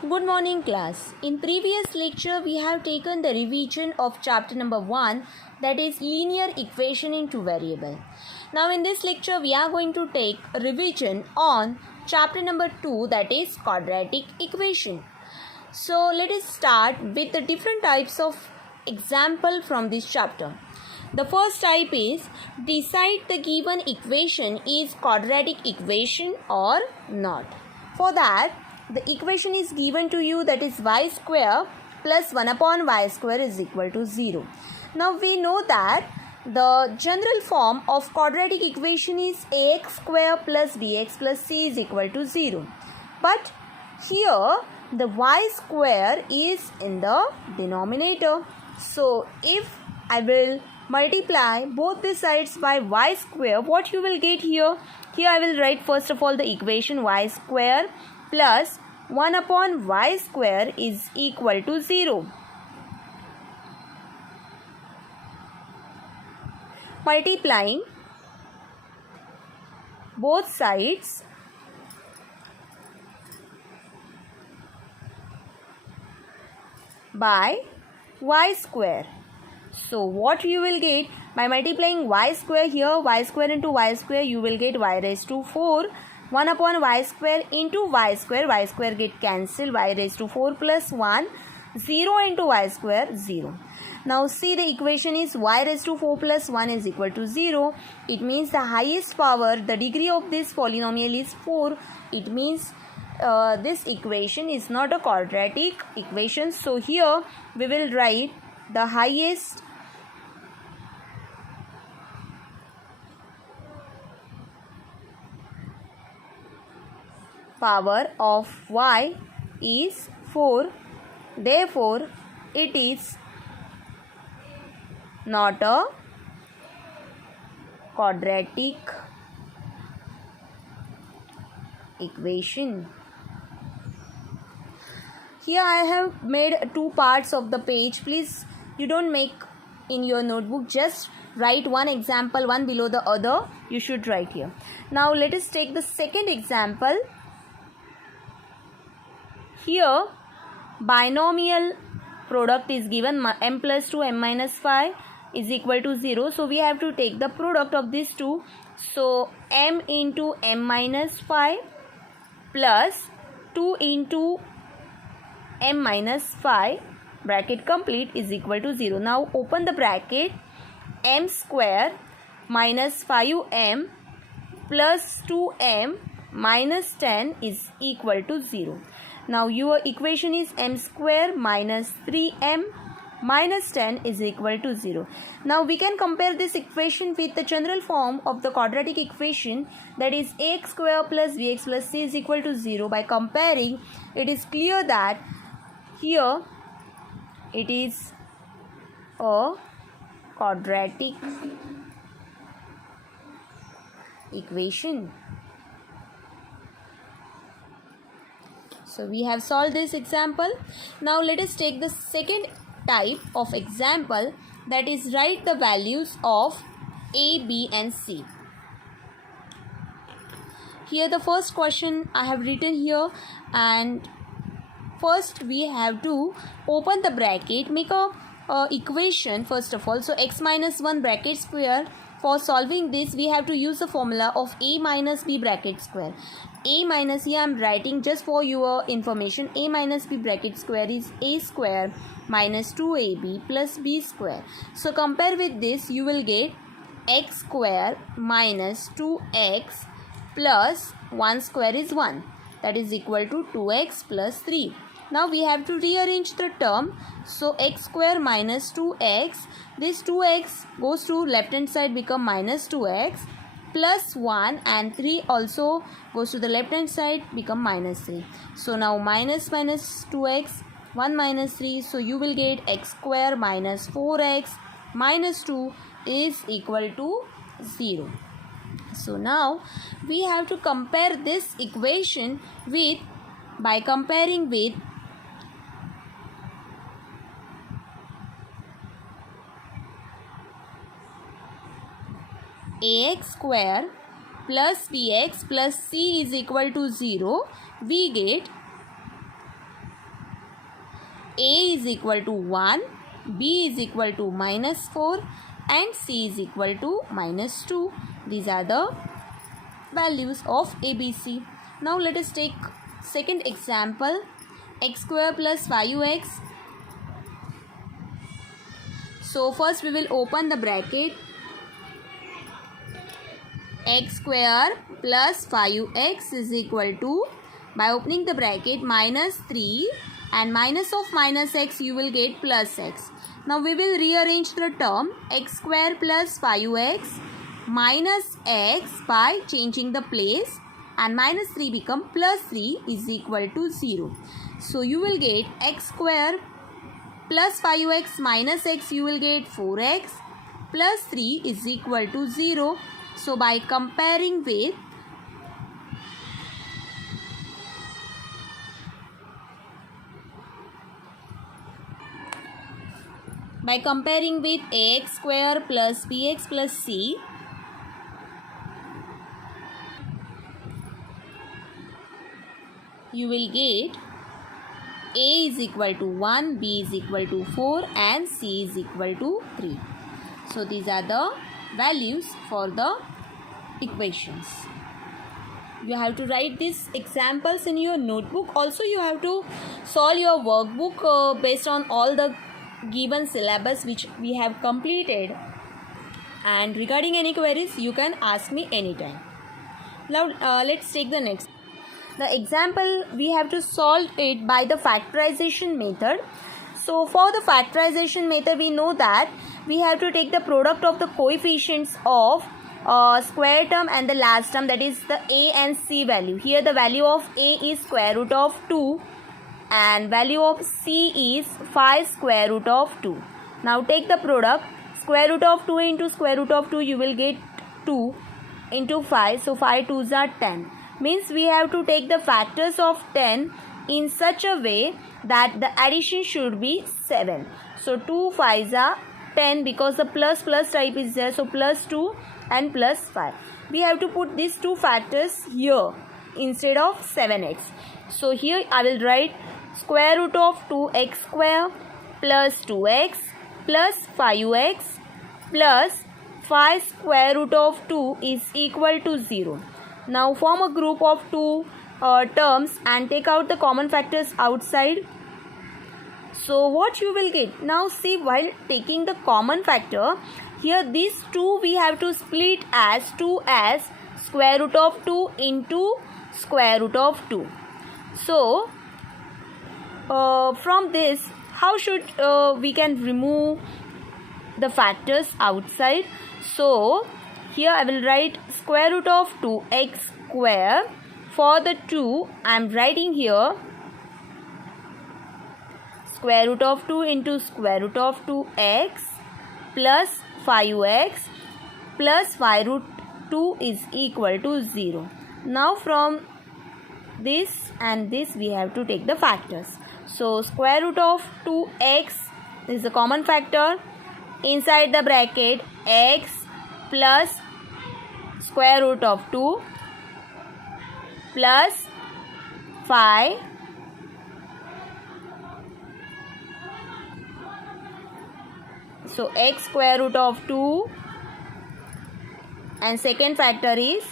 Good morning class. In previous lecture we have taken the revision of chapter number 1, that is linear equation in two variable. Now in this lecture we are going to take a revision on chapter number 2, that is quadratic equation. So let us start with the different types of example from this chapter. The first type is decide the given equation is quadratic equation or not. For that, the equation is given to you, that is y square plus 1 upon y square is equal to 0. Now we know that the general form of quadratic equation is ax square plus bx plus c is equal to 0. But here the y square is in the denominator. So if I will multiply both the sides by y square, what you will get here? Here I will write first of all the equation y square plus 1 upon y square is equal to 0. Multiplying both sides by y square. So what you will get by multiplying y square here, y square into y square, you will get y raised to 4. 1 upon y square into y square get cancelled, y raised to 4 plus 1, 0 into y square, 0. Now see, the equation is y raised to 4 plus 1 is equal to 0. It means the highest power, the degree of this polynomial is 4. It means this equation is not a quadratic equation. So here we will write the highest power of y is 4. Therefore, it is not a quadratic equation. Here I have made two parts of the page. Please, you don't make in your notebook, just write one example, one below the other. You should write here. Now let us take the second example. Here binomial product is given, m plus 2 m minus 5 is equal to 0. So we have to take the product of these two. So m into m minus 5 plus 2 into m minus 5 bracket complete is equal to 0. Now open the bracket. M square minus 5m plus 2m minus 10 is equal to 0. Now your equation is m square minus 3m minus 10 is equal to 0. Now we can compare this equation with the general form of the quadratic equation, that is ax square plus bx plus c is equal to 0. By comparing, it is clear that here it is a quadratic equation. So we have solved this example. Now let us take the second type of example, that is write the values of a, b and c. Here the first question I have written here, and first we have to open the bracket, make a equation first of all. So x minus 1 bracket square. For solving this we have to use the formula of a minus b bracket square. A minus, here I am writing just for your information, a minus b bracket square is a square minus 2ab plus b square. So compare with this, you will get x square minus 2x plus 1 square is 1, that is equal to 2x plus 3. Now we have to rearrange the term. So x square minus 2x, this 2x goes to left hand side, become minus 2x plus 1, and 3 also goes to the left hand side, become minus 3. So now minus 2x, 1 minus 3, so you will get x square minus 4x minus 2 is equal to 0. So now we have to compare this equation with, by comparing with ax square plus bx plus c is equal to 0, we get A is equal to 1, B is equal to -4 and C is equal to -2. These are the values of ABC. Now let us take second example, x square plus 5x. So first we will open the bracket, x square plus 5x is equal to, by opening the bracket, -3 and minus of minus x you will get plus x. Now we will rearrange the term x square plus 5x minus x by changing the place, and -3 become +3 is equal to 0. So you will get x square plus 5x minus x, you will get 4x plus 3 is equal to 0. So by comparing with ax square plus bx plus c, you will get a is equal to 1, b is equal to 4 and c is equal to 3. So these are the values for the equations. You have to write these examples in your notebook. Also you have to solve your workbook based on all the given syllabus which we have completed, and regarding any queries you can ask me anytime. Now let's take the next. The example we have to solve it by the factorization method. So for the factorization method, we know that we have to take the product of the coefficients of square term and the last term, that is the a and c value. Here the value of a is square root of 2 and value of c is 5 square root of 2. Now take the product, square root of 2 into square root of 2, you will get 2 into 5. So 5 2s are 10. Means we have to take the factors of 10 in such a way that the addition should be 7. So 2 5s are 10 because the plus type is there. So plus 2 and plus 5. We have to put these two factors here instead of 7x. So here I will write square root of 2x square plus 2x plus 5x plus 5 square root of 2 is equal to 0. Now form a group of two terms and take out the common factors outside. So what you will get? Now see, while taking the common factor, here these two we have to split as 2 as square root of 2 into square root of 2. So from this, how should we can remove the factors outside? So here I will write square root of 2x square. For the 2 I am writing here square root of 2 into square root of 2x plus 5x plus 5 root 2 is equal to 0. Now from this and this we have to take the factors. So square root of 2x is the common factor. Inside the bracket x plus square root of 2 plus 5 so x square root of 2 and second factor is